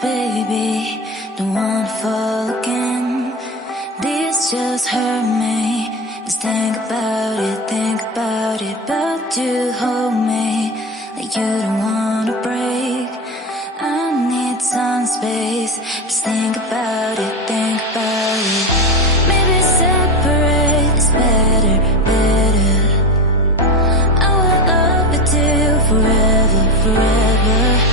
baby, don't wanna fall again. This just hurt me. Just think about it, but you hold me like you don't wanna break. I need some space. Just think about it, Maybe separate is better, better. I will love you till forever, forever.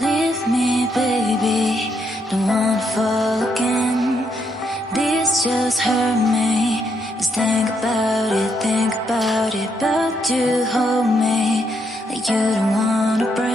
Leave me, baby, don't wanna fall again. This just hurt me. Just think about it, but you hold me like you don't wanna break.